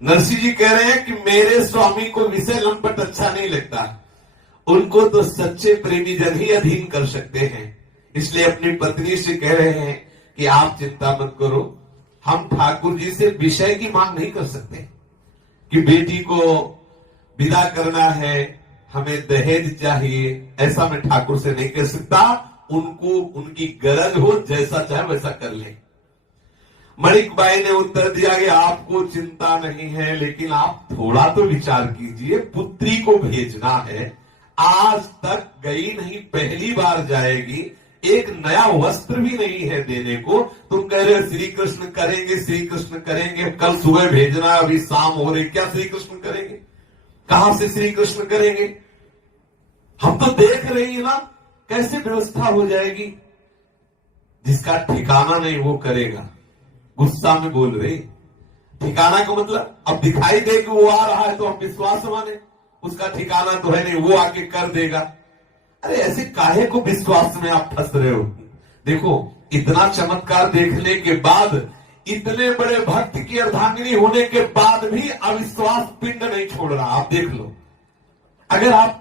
नरसिंह जी कह रहे हैं कि मेरे स्वामी को विषय लंपट अच्छा नहीं लगता, उनको तो सच्चे प्रेमी जन ही अधीन कर सकते हैं। इसलिए अपनी पत्नी से कह रहे हैं कि आप चिंता मत करो, हम ठाकुर जी से विषय की मांग नहीं कर सकते कि बेटी को विदा करना है, हमें दहेज चाहिए, ऐसा मैं ठाकुर से नहीं कह सकता। उनको उनकी गरज हो, जैसा चाहे वैसा कर ले। मणिकबाई ने उत्तर दिया कि आपको चिंता नहीं है, लेकिन आप थोड़ा तो विचार कीजिए, पुत्री को भेजना है, आज तक गई नहीं, पहली बार जाएगी, एक नया वस्त्र भी नहीं है देने को। तुम कह रहे हो श्री कृष्ण करेंगे, श्री कृष्ण करेंगे, कल सुबह भेजना, अभी शाम हो रही, क्या श्री कृष्ण करेंगे? कहां से श्री कृष्ण करेंगे? हम तो देख रहे हैं ना कैसे व्यवस्था हो जाएगी। जिसका ठिकाना नहीं वो करेगा। गुस्सा में बोल रहे, ठिकाना का मतलब अब दिखाई दे कि वो आ रहा है तो हम विश्वास माने, उसका ठिकाना तो है नहीं, वो आके कर देगा। अरे ऐसे काहे को विश्वास में आप फंस रहे हो? देखो, इतना चमत्कार देखने के बाद, इतने बड़े भक्त की अर्धांगिनी होने के बाद भी अविश्वास पिंड नहीं छोड़ रहा। आप देख लो, अगर आप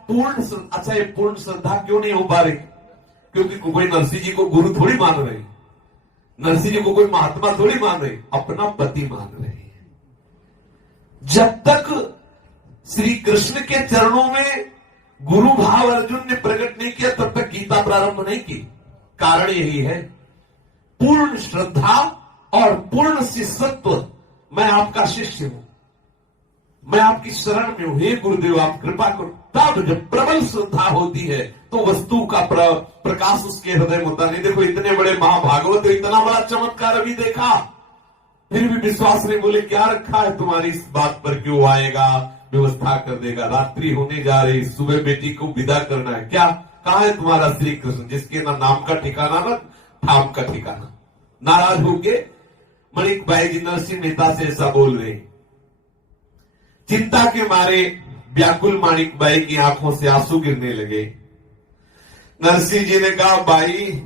अच्छा, ये पूर्ण श्रद्धा क्यों नहीं हो पा रही? क्योंकि कोई नरसिंह जी को गुरु थोड़ी मान रहे, नरसिंह जी को कोई महात्मा थोड़ी मान रहे, अपना पति मान रहे हैं। जब तक श्री कृष्ण के चरणों में गुरु भाव अर्जुन ने प्रकट नहीं किया, तब तक गीता प्रारंभ नहीं की। कारण यही है, पूर्ण श्रद्धा और पूर्ण शिष्यत्व। मैं आपका शिष्य हूं, मैं आपकी शरण में हूं, हे गुरुदेव आप कृपा करो। तब जब प्रबल श्रद्धा होती है तो वस्तु का प्रकाश उसके हृदय में होता नहीं। देखो, इतने बड़े महाभागवत, इतना बड़ा चमत्कार अभी देखा, फिर भी विश्वास नहीं। बोले क्या रखा है तुम्हारी इस बात पर कि वो आएगा, व्यवस्था कर देगा, रात्रि होने जा रही, सुबह बेटी को विदा करना है, क्या कहा है तुम्हारा श्री कृष्ण, जिसके ना नाम का ठिकाना ना ठाम का ठिकाना? नाराज होके मणिकबाई जी नरसिंह मेहता से ऐसा बोल रहे। चिंता के मारे व्याकुल मणिकबाई की आंखों से आंसू गिरने लगे। नरसिंह जी ने कहा, बाई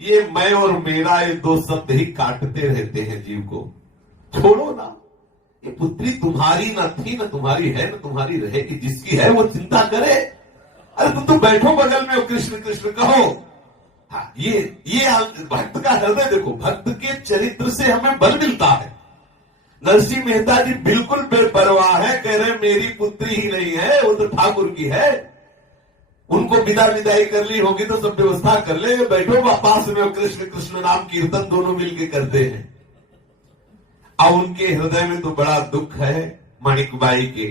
ये मैं और मेरा, ये दो शब्द ही काटते रहते हैं जीव को, छोड़ो ना। ये पुत्री तुम्हारी न थी, न तुम्हारी है, न तुम्हारी रहेगी, जिसकी है वो चिंता करे। अरे तुम तो बैठो बगल में, कृष्ण कृष्ण कहो। हाँ, ये भक्त का हृदय देखो, भक्त के चरित्र से हमें बल मिलता है। नरसिंह मेहता जी बिल्कुल बेपरवाह है, कह रहे मेरी पुत्री ही नहीं है, वो तो ठाकुर की है, उनको विदाई कर ली होगी तो सब व्यवस्था कर ले, बैठो पास में, कृष्ण कृष्ण नाम कीर्तन दोनों मिलके करते हैं। अब उनके हृदय में तो बड़ा दुख है मणिकबाई के।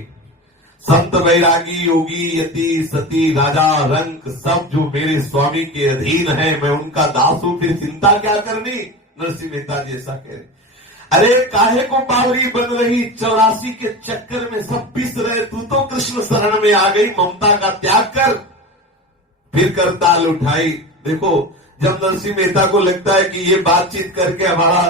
संत बैरागी योगी यति सती राजा रंक सब जो मेरे स्वामी के अधीन है, मैं उनका दास हूं, फिर चिंता क्या करनी? नरसिंह मेहता जी ऐसा कह रहे। अरे काहे को बावरी बन रही, 84 के चक्कर में सब पिस रहे, तू तो कृष्ण शरण में आ गई, ममता का त्याग कर। फिर करताल उठाई। देखो, जब नरसिंह मेहता को लगता है कि ये बातचीत करके हमारा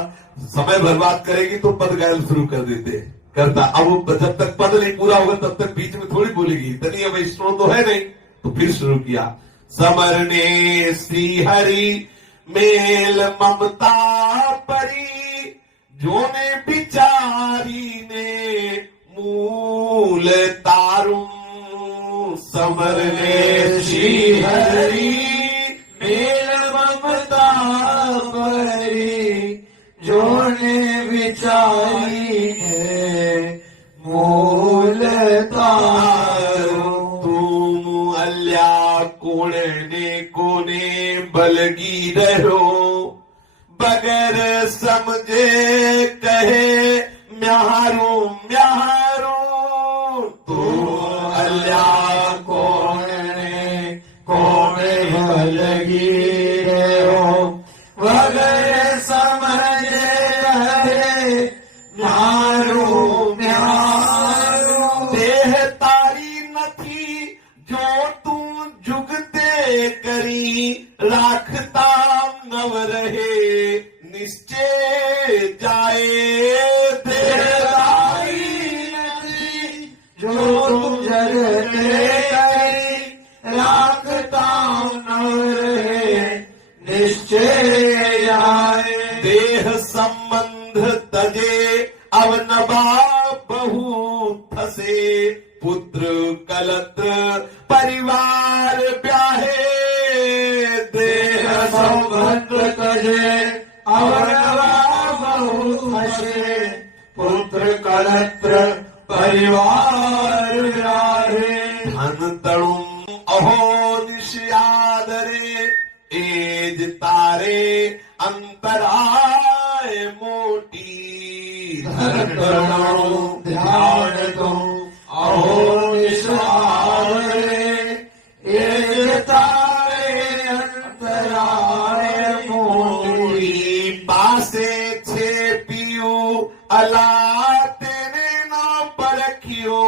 समय बर्बाद करेगी तो पद गायन शुरू कर देते हैं। करता अब जब तक पद नहीं पूरा होगा तब तक बीच में थोड़ी बोलेगी, इतनी वैष्णव तो है नहीं। तो फिर शुरू किया, समरने श्री हरि मेल ममता परी, जोने बिचारी ने मूल तारू, समरने श्री हरि मेल ममता परी, जोने बिचारी ने मूल तारू, तुम अल्या कोने कोने बलगी रहो, बगैर समझे कहे म्यारू म्यारू, तुम अल्या कोने कोने बलगी रहो, बगैर समझे कहे म्यारू म्यारू, देह तारी नथी जो तू जुगते करी, राखता नव रहे निश्चय जाए, देहदारी पासे पुत्र कलत्र परिवार ब्याहे देह सौभद्र तजे अवरवा बहु हसे पुत्र कलत्र परिवार ब्याहे धन तणुम अहो निश्यादरे एज तारे अंतराय मोटी धन तणु ध्यान तुम अहो निशारे एज तारे अंतराय मोटी पासे छे पियू अला तेरे ना परखियो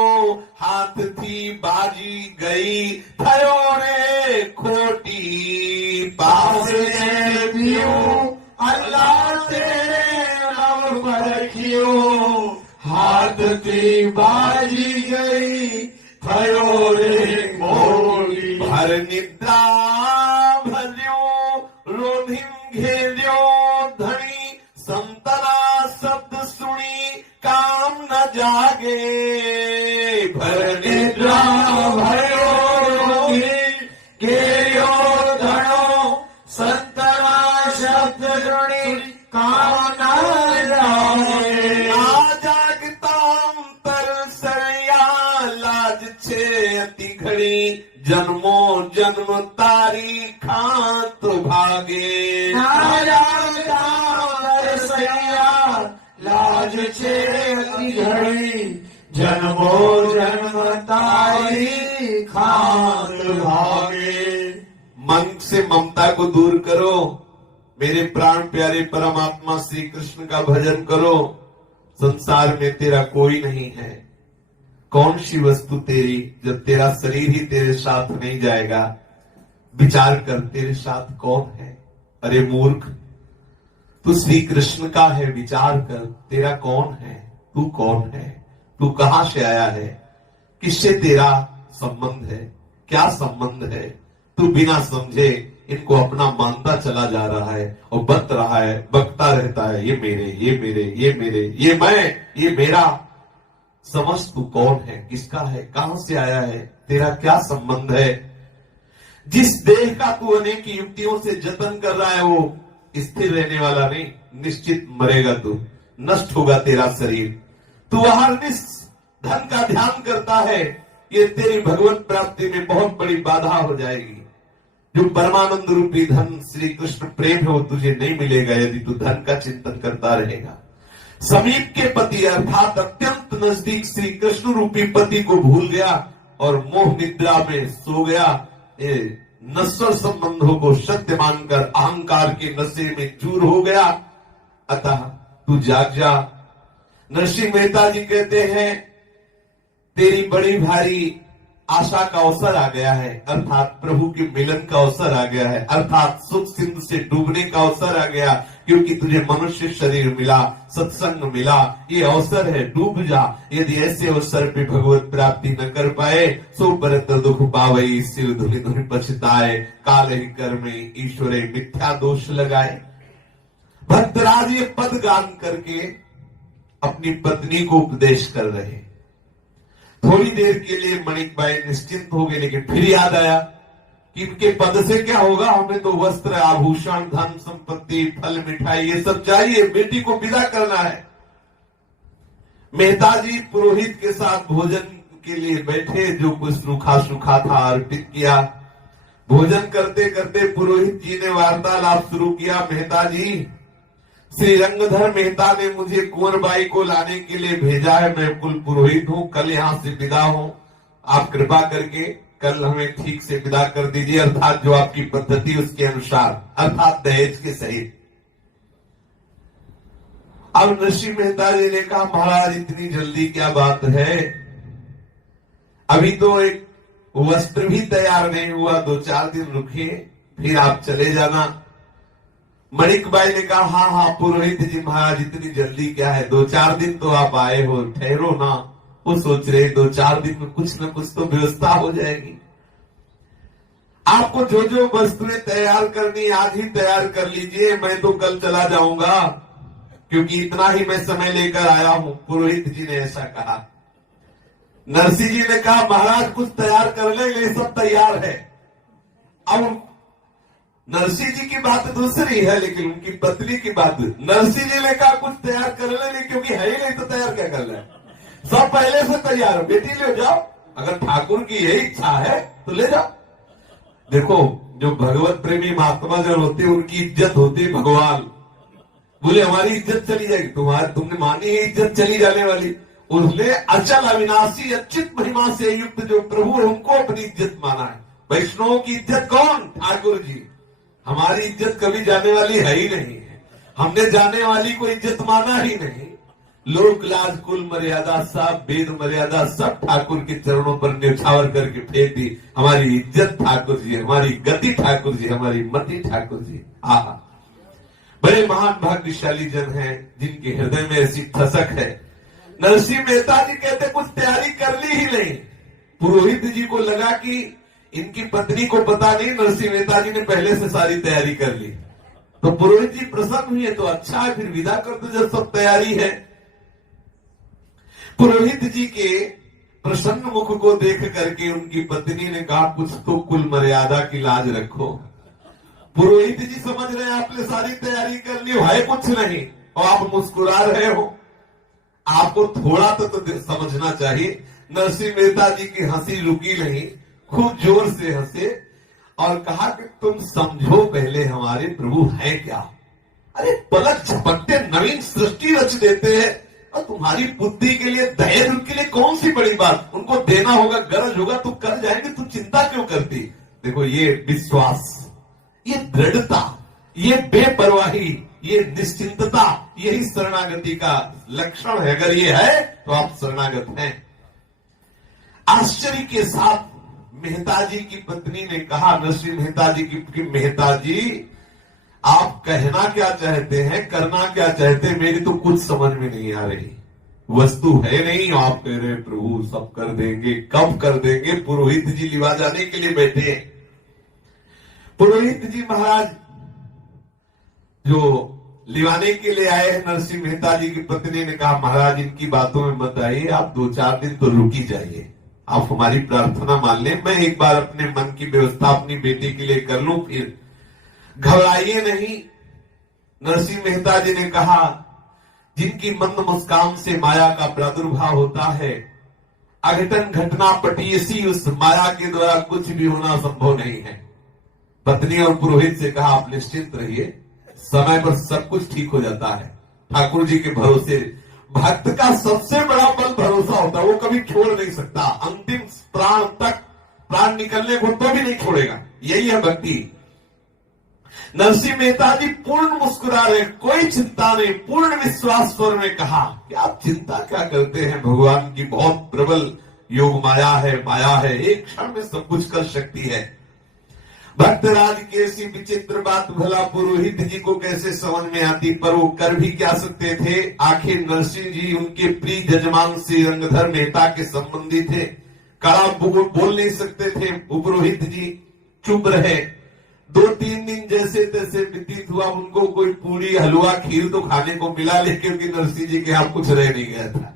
हाथ थी बाजी गई थयो रे खोटी पासे पियो अल्लाह तेरे नाम परखियो हाथ थी बाजी गई थयो रे मोटी भर निद्रा भर्यो रोधिम घेर्यो धनी संतना शब्द सुनी काम न जागे भर निद्रा भयो गेयो धनो संतना शब्द सुनी काम न जागे आ जागता तरसया लाज छे अति घड़ी जन्मो जन्म तारी खात भागे लाज छे अति घड़ी जन्मो जन्म तारी खात भागे मन से ममता को दूर करो, मेरे प्राण प्यारे परमात्मा श्री कृष्ण का भजन करो। संसार में तेरा कोई नहीं है। कौन सी वस्तु तेरी जब तेरा शरीर ही तेरे साथ नहीं जाएगा। विचार कर, तेरे साथ कौन है। अरे मूर्ख, तू श्री कृष्ण का है, विचार कर तेरा कौन है, तू कौन है, तू कहां से आया है, किससे तेरा संबंध है, क्या संबंध है। तू बिना समझे इनको अपना मानता चला जा रहा है और बक रहा है, बकता रहता है, ये मेरे, ये मेरे, ये मेरे, ये मैं, ये मेरा। समझ तू कौन है, किसका है, कहां से आया है, तेरा क्या संबंध है। जिस देह का तू अनेक युक्तियों से जतन कर रहा है वो स्थिर रहने वाला नहीं, निश्चित मरेगा तू, नष्ट होगा तेरा शरीर। तू अहरनिश धन का ध्यान करता है, ये तेरी भगवत प्राप्ति में बहुत बड़ी बाधा हो जाएगी। जो परमानंद रूपी धन श्री कृष्ण प्रेम है वो तुझे नहीं मिलेगा यदि तू धन का चिंतन करता रहेगा। समीप के पति अर्थात अत्यंत नजदीक श्री कृष्ण रूपी पति को भूल गया और मोह निद्रा में सो गया। नश्वर संबंधों को सत्य मानकर अहंकार के नशे में चूर हो गया। अतः तू जाग जा। नरसिंह मेहता जी कहते हैं तेरी बड़ी भारी आशा का अवसर आ गया है, अर्थात प्रभु के मिलन का अवसर आ गया है, अर्थात सुख सिंधु से डूबने का अवसर आ गया, क्योंकि तुझे मनुष्य शरीर मिला, सत्संग मिला, ये अवसर है, डूब जा। यदि ऐसे अवसर पे भगवत प्राप्ति न कर पाए सो परत दुख पावई, सिर धुनि धुनि पछताए, काल ही कर में ईश्वरे मिथ्या दोष लगाए। भक्तराज ये पद गान करके अपनी पत्नी को उपदेश कर रहे। थोड़ी देर के लिए मणिकबाई निश्चिंत हो गए, लेकिन फिर याद आया कि इनके पद से क्या होगा, हमें तो वस्त्र आभूषण धन संपत्ति फल मिठाई ये सब चाहिए, बेटी को विदा करना है। मेहता जी पुरोहित के साथ भोजन के लिए बैठे, जो कुछ रूखा सूखा था अर्पित किया। भोजन करते करते पुरोहित जी ने वार्तालाप शुरू किया। मेहता जी, श्री रंगधर मेहता ने मुझे कुंवरबाई को लाने के लिए भेजा है, मैं कुल पुरोहित हूं, कल यहां से विदा हूं, आप कृपा करके कल हमें ठीक से विदा कर दीजिए, अर्थात जो आपकी पद्धति उसके अनुसार, अर्थात दहेज के सहित। अब नरसिंह मेहता जी ने कहा महाराज इतनी जल्दी क्या बात है, अभी तो एक वस्त्र भी तैयार नहीं हुआ, 2-4 दिन रुकिए फिर आप चले जाना। मणिकबाई ने कहा हाँ हाँ पुरोहित जी महाराज इतनी जल्दी क्या है, 2-4 दिन तो आप आए हो, ठहरो ना। वो सोच रहे 2-4 दिन में कुछ न कुछ तो व्यवस्था हो जाएगी। आपको जो जो वस्तुएं तैयार करनी आज ही तैयार कर लीजिए, मैं तो कल चला जाऊंगा, क्योंकि इतना ही मैं समय लेकर आया हूं। पुरोहित जी ने ऐसा कहा। नरसिंह जी ने कहा महाराज कुछ तैयार कर ले, ये सब तैयार है। अब नरसिंह जी की बात दूसरी है, लेकिन उनकी पत्नी की बात, नरसिंह जी ने कहा कुछ तैयार कर ले नहीं, क्योंकि है ही नहीं तो तैयार क्या कर ले, सब पहले से तैयार हो, बेटी ले जाओ, अगर ठाकुर की यही इच्छा है तो ले जाओ। देखो जो भगवत प्रेमी महात्मा जन होते हैं उनकी इज्जत होती है भगवान। बोले हमारी इज्जत चली जाएगी, तुमने मानी है इज्जत चली जाने वाली। उसने अचल अविनाशी अच्युत महिमा से युक्त जो प्रभु है उनको अपनी इज्जत माना है। वैष्णवों की इज्जत कौन? ठाकुर जी। हमारी इज्जत कभी जाने वाली है ही नहीं है, हमने जाने वाली को इज्जत माना ही नहीं। लोक लाज कुल मर्यादा सब वेद मर्यादा सब ठाकुर के चरणों पर न्यौछावर करके फेंक दी। हमारी इज्जत ठाकुर जी, हमारी गति ठाकुर जी, हमारी मति ठाकुर जी। आहा, बड़े महान भाग्यशाली जन हैं जिनके हृदय में ऐसी ठसक है। नरसिंह मेहता जी कहते कुछ तैयारी कर ली ही नहीं। पुरोहित जी को लगा कि इनकी पत्नी को पता नहीं, नरसिंह मेहता जी ने पहले से सारी तैयारी कर ली। तो पुरोहित जी प्रसन्न हुए, तो अच्छा है फिर विदा कर दो जब सब तैयारी है। पुरोहित जी के प्रसन्न मुख को देख करके उनकी पत्नी ने कहा कुछ तो कुल मर्यादा की लाज रखो। पुरोहित जी समझ रहे हैं आपने सारी तैयारी कर ली है कुछ नहीं, और आप मुस्कुरा रहे हो। आपको थोड़ा तो समझना चाहिए। नरसिंह मेहता जी की हंसी रुकी नहीं, खूब जोर से हंसे और कहा कि तुम समझो पहले हमारे प्रभु हैं क्या। अरे पलक झपकते नवीन सृष्टि रच देते हैं, और तुम्हारी बुद्धि के लिए दहेज उनके लिए कौन सी बड़ी बात, उनको देना होगा, गरज होगा तो कर जाएंगे, तू चिंता क्यों करती। देखो ये विश्वास, ये दृढ़ता, ये बेपरवाही, ये निश्चिंतता, यही शरणागति का लक्षण है। अगर ये है तो आप शरणागत हैं। आश्चर्य के साथ मेहता जी की पत्नी ने कहा, नरसिंह मेहता जी की मेहता जी आप कहना क्या चाहते हैं, करना क्या चाहते हैं, मेरी तो कुछ समझ में नहीं आ रही। वस्तु है नहीं, आप कह रहे प्रभु सब कर देंगे, कब कर देंगे। पुरोहित जी लिवा जाने के लिए बैठे हैं। पुरोहित जी महाराज जो लिवाने के लिए आए हैं, नरसिंह मेहता जी की पत्नी ने कहा महाराज इनकी बातों में मत आइए, आप 2-4 दिन तो रुकी जाइए, आप हमारी प्रार्थना मान लें, मैं एक बार अपने मन की व्यवस्था अपनी बेटी के लिए कर लूं, फिर घबराइए नहीं। नरसिंह मेहता जी ने कहा जिनकी मंद मुस्कान से माया का प्रादुर्भाव होता है, अघटन घटना पटीसी उस माया के द्वारा कुछ भी होना संभव नहीं है। पत्नी और पुरोहित से कहा आप निश्चिंत रहिए, समय पर सब कुछ ठीक हो जाता है। ठाकुर जी के भरोसे भक्त का सबसे बड़ा बल भरोसा होता है, वो कभी छोड़ नहीं सकता, अंतिम प्राण तक, प्राण निकलने को तो भी नहीं छोड़ेगा, यही है भक्ति। नरसिंह मेहता जी पूर्ण मुस्कुरा रहे, कोई चिंता नहीं, पूर्ण विश्वास स्वर में कहा कि आप चिंता क्या करते हैं, भगवान की बहुत प्रबल योग माया है, एक क्षण में सब कुछ कर सकती है। भक्तराज की ऐसी विचित्र बात भला पुरोहित जी को कैसे समझ में आती, पर वो कर भी क्या सकते थे। आखिर नरसिंह जी उनके प्रिय जजमान श्री रंगधर मेहता के संबंधी थे, कड़ा बोल नहीं सकते थे। पुरोहित जी चुप रहे। 2-3 दिन जैसे तैसे व्यतीत हुआ, उनको कोई पूरी हलवा खीर तो खाने को मिला, लेकिन नरसिंह जी के यहाँ कुछ रह नहीं गया था।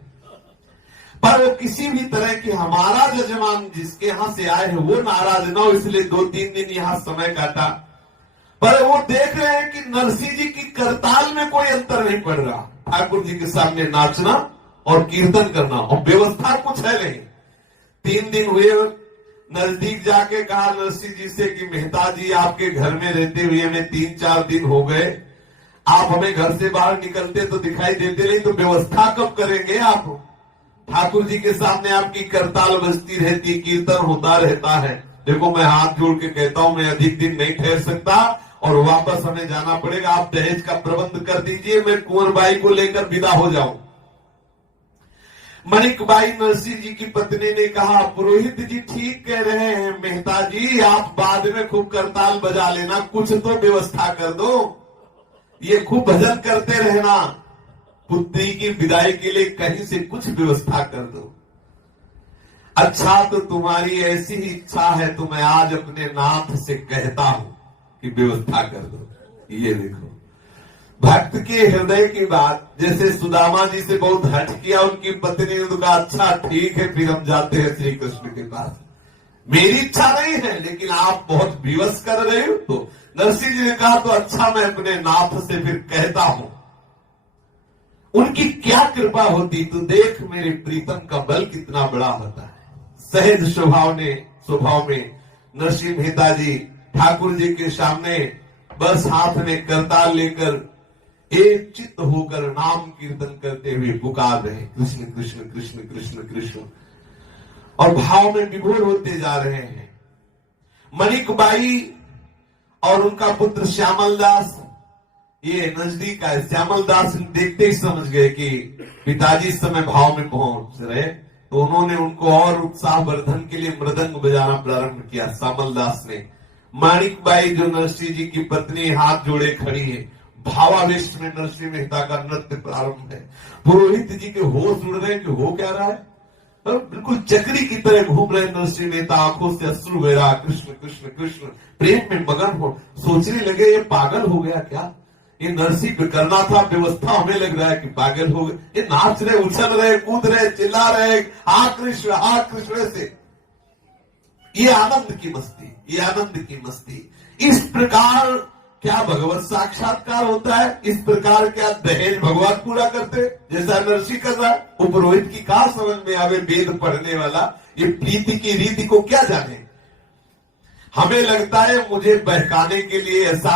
पर वो किसी भी तरह की हमारा जजमान जिसके यहां से आए हैं वो नाराज ना हो, इसलिए 2-3 दिन यहां समय काटा। पर वो देख रहे हैं कि नरसिंह जी की करताल में कोई अंतर नहीं पड़ रहा। ठाकुर जी के सामने नाचना और कीर्तन करना, और व्यवस्था कुछ है नहीं। 3 दिन हुए, नजदीक जाके कहा नरसिंह जी से कि मेहता जी आपके घर में रहते हुए हमें 3-4 दिन हो गए, आप हमें घर से बाहर निकलते तो दिखाई देते नहीं, तो व्यवस्था कब करेंगे आप। ठाकुर जी के सामने आपकी करताल बजती रहती, कीर्तन होता रहता है। देखो मैं हाथ जोड़ के कहता हूं मैं अधिक दिन नहीं ठहर सकता और वापस हमें जाना पड़ेगा, आप दहेज का प्रबंध कर दीजिए, मैं कुंवर बाई को लेकर विदा हो जाऊं। मणिक बाई नरसिंह जी की पत्नी ने कहा पुरोहित जी ठीक कह रहे हैं, मेहता जी आप बाद में खूब करताल बजा लेना, कुछ तो व्यवस्था कर दो, ये खूब भजन करते रहना, पुत्री की विदाई के लिए कहीं से कुछ व्यवस्था कर दो। अच्छा तो तुम्हारी ऐसी ही इच्छा है तो मैं आज अपने नाथ से कहता हूं कि व्यवस्था कर दो। ये देखो भक्त के हृदय की बात, जैसे सुदामा जी से बहुत हट किया उनकी पत्नी ने तो कहा अच्छा ठीक है फिर हम जाते हैं श्री कृष्ण के पास, मेरी इच्छा नहीं है लेकिन आप बहुत विवश कर रहे हो। तो नरसिंह जी ने कहा तो अच्छा मैं अपने नाथ से फिर कहता हूं। उनकी क्या कृपा होती तो देख मेरे प्रीतम का बल कितना बड़ा होता है। सहज स्वभाव में नरसिंह मेहता जी ठाकुर जी के सामने बस हाथ में करताल लेकर एक चित्त होकर नाम कीर्तन करते हुए पुकार रहे कृष्ण कृष्ण कृष्ण कृष्ण कृष्ण, और भाव में विभोर होते जा रहे हैं। मणिक बाई और उनका पुत्र श्यामल दास ये नजदीक आए। श्यामल दास देखते ही समझ गए कि पिताजी इस समय भाव में पहुंच रहे, तो उन्होंने उनको और उत्साह वर्धन के लिए मृदंग बजाना प्रारंभ किया। श्यामल दास ने माणिक बाई जो नरसिंह जी की पत्नी हाथ जोड़े खड़ी है, भावावेश में नरसिंह मेहता का नृत्य प्रारंभ है। पुरोहित जी के होश उड़ रहे हैं कि हो क्या रहा है, और बिल्कुल चक्री की तरह घूम रहे नरसिंह मेहता, आंखों से अश्रु बह रहा, कृष्ण कृष्ण कृष्ण प्रेम में मगन हो। सोचने लगे ये पागल हो गया क्या, ये नरसिंह करना था व्यवस्था, हमें लग रहा है कि पागल हो गए। ये नाच रहे, उछल रहे, कूद रहे, चिल्ला रहे हा कृष्ण से। ये आनंद की मस्ती, ये आनंद की मस्ती। इस प्रकार क्या भगवत साक्षात्कार होता है, इस प्रकार क्या दहेज भगवान पूरा करते जैसा नरसिंह कर रहा है। उपरोहित की कहा समझ में आवे, वेद पढ़ने वाला ये प्रीति की रीति को क्या जाने। हमें लगता है मुझे बहकाने के लिए ऐसा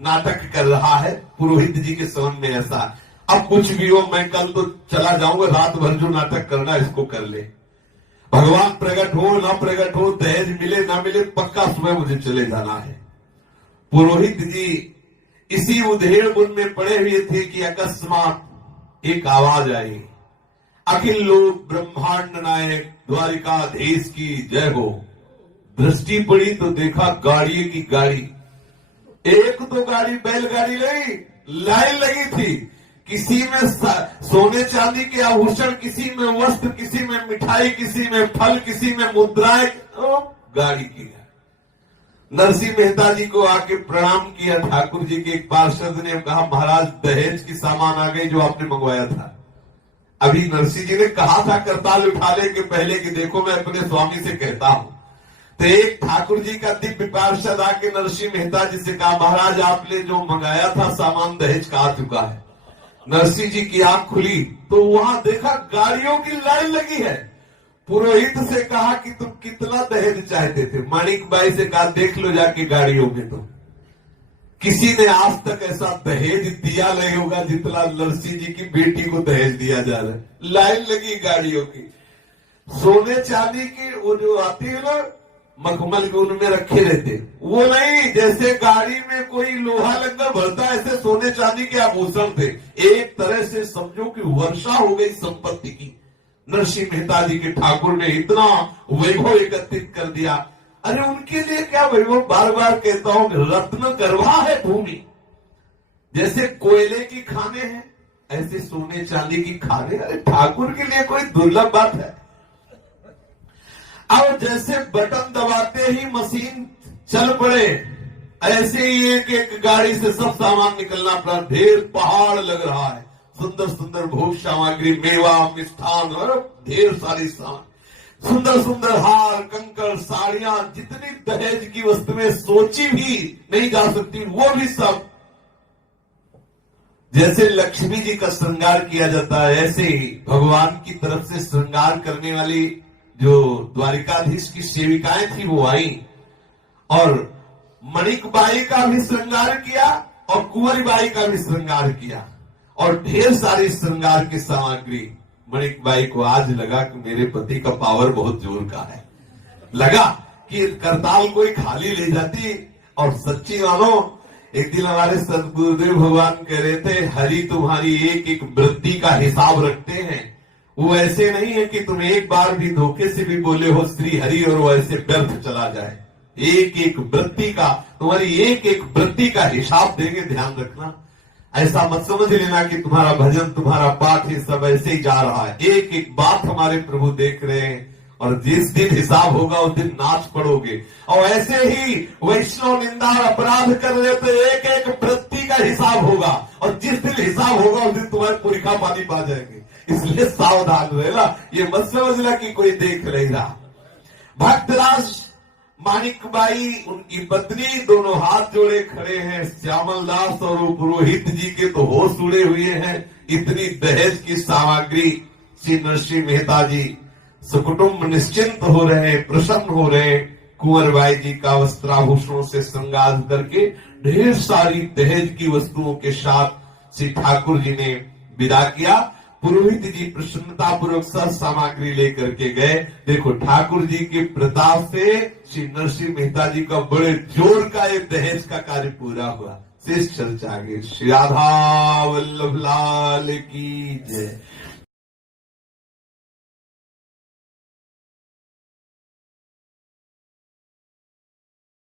नाटक कर रहा है, पुरोहित जी के समझ में ऐसा। अब कुछ भी हो, मैं कल तो चला जाऊंगा, रात भर जो नाटक करना इसको कर ले। भगवान प्रकट हो ना प्रकट हो, दहेज मिले ना मिले, पक्का सुबह मुझे चले जाना है। पुरोहित जी इसी उधेड़ बुन में पड़े हुए थे कि अकस्मात एक आवाज आई, अखिल लोक ब्रह्मांड नायक द्वारिकाधीश की जय हो। दृष्टि पड़ी तो देखा गाड़ी की गाड़ी, एक तो गाड़ी बैलगाड़ी नहीं, लाइन लगी थी। किसी में सोने चांदी के आभूषण, किसी में वस्त्र, किसी में मिठाई, किसी में फल, किसी में मुद्राएं, गाड़ी की। नरसिंह मेहता जी को आके प्रणाम किया। ठाकुर जी के एक पार्षद ने कहा महाराज दहेज की सामान आ गई जो आपने मंगवाया था। अभी नरसिंह जी ने कहा था करताल उठाने के पहले कि देखो मैं अपने स्वामी से कहता हूं। तो एक ठाकुर जी का दिव्य पार्षद आके नरसिंह मेहता जी से कहा महाराज आपने जो मंगाया था सामान दहेज का आ चुका है। नरसिंह जी की आंख खुली तो वहां देखा गाड़ियों की लाइन लगी है। पुरोहित से कहा कि तुम कितना दहेज चाहते थे। माणिक बाई से कहा देख लो जाके गाड़ियों में, तो किसी ने आज तक ऐसा दहेज दिया नहीं होगा जितना नरसिंह जी की बेटी को दहेज दिया जा रहा है। लाइन लगी गाड़ियों की, सोने चांदी की वो जो आती है ना मखमल के उनमें रखे रहते, वो नहीं, जैसे गाड़ी में कोई लोहा लंगर भरता ऐसे सोने चांदी के आभूषण थे। एक तरह से समझो कि वर्षा हो गई संपत्ति की। नरसिंह मेहता जी के ठाकुर ने इतना वैभव एकत्रित कर दिया। अरे उनके लिए क्या वैभव, बार बार कहता हूं रत्न गर्भा है भूमि। जैसे कोयले की खाने हैं ऐसे सोने चांदी की खाने, अरे ठाकुर के लिए कोई दुर्लभ बात है। अब जैसे बटन दबाते ही मशीन चल पड़े, ऐसे ही एक एक गाड़ी से सब सामान निकलना पड़ा। ढेर पहाड़ लग रहा है, सुंदर सुंदर भोग सामग्री, मेवा मिष्ठान और ढेर सारी सामान, सुंदर सुंदर हार कंकड़ साड़ियां, जितनी दहेज की वस्तुएं सोची भी नहीं जा सकती वो भी सब। जैसे लक्ष्मी जी का श्रृंगार किया जाता है ऐसे ही भगवान की तरफ से श्रृंगार करने वाली जो द्वारिकाधीश की सेविकाएं थी वो आई और मणिक बाई का भी श्रृंगार किया और कुंवरी बाई का भी श्रृंगार किया और ढेर सारी श्रृंगार की सामग्री। मणिक बाई को आज लगा कि मेरे पति का पावर बहुत जोर का है। लगा कि करताल कोई खाली ले जाती। और सच्ची मानो एक दिन हमारे सदगुरुदेव भगवान कह रहे थे हरि तुम्हारी एक एक वृत्ति का हिसाब रखते हैं। वो ऐसे नहीं है कि तुम एक बार भी धोखे से भी बोले हो श्री हरि और वो ऐसे व्यर्थ चला जाए। एक एक वृत्ति का, तुम्हारी एक एक वृत्ति का हिसाब देंगे, ध्यान रखना। ऐसा मत समझ लेना कि तुम्हारा भजन तुम्हारा पाठ ये सब ऐसे ही जा रहा है। एक एक बात हमारे प्रभु देख रहे हैं और जिस दिन हिसाब होगा उस दिन नाच पड़ोगे। और ऐसे ही वैष्णव निंदा अपराध कर रहे तो एक एक वृत्ति का हिसाब होगा। और जिस दिन हिसाब होगा उस दिन तुम्हारे पुरखा पानी पा जाएंगे। इसलिए सावधान रहना, ये मत समझना कि कोई देख नहीं रहा। भक्तराज माणिकबाई उनकी पत्नी दोनों हाथ जोड़े खड़े हैं। श्यामल दास और वो पुरोहित जी के तो होश उड़े हुए हैं। इतनी दहेज की सामग्री, श्री नरसिंह मेहता जी सुकुटुंब निश्चिंत हो रहे, प्रसन्न हो रहे। कुंवरबाई जी का वस्त्राभूषणों से श्रृंगार करके ढेर सारी दहेज की वस्तुओं के साथ श्री ठाकुर जी ने विदा किया। पुरोहित जी प्रसन्नता पूर्वक सब सामग्री लेकर के गए। देखो ठाकुर जी के प्रताप से श्री नरसिंह मेहता जी का बड़े जोर का ये दहेज का कार्य पूरा हुआ। शेष चर्चा आगे। श्री राधा वल्लभ लाल की जय।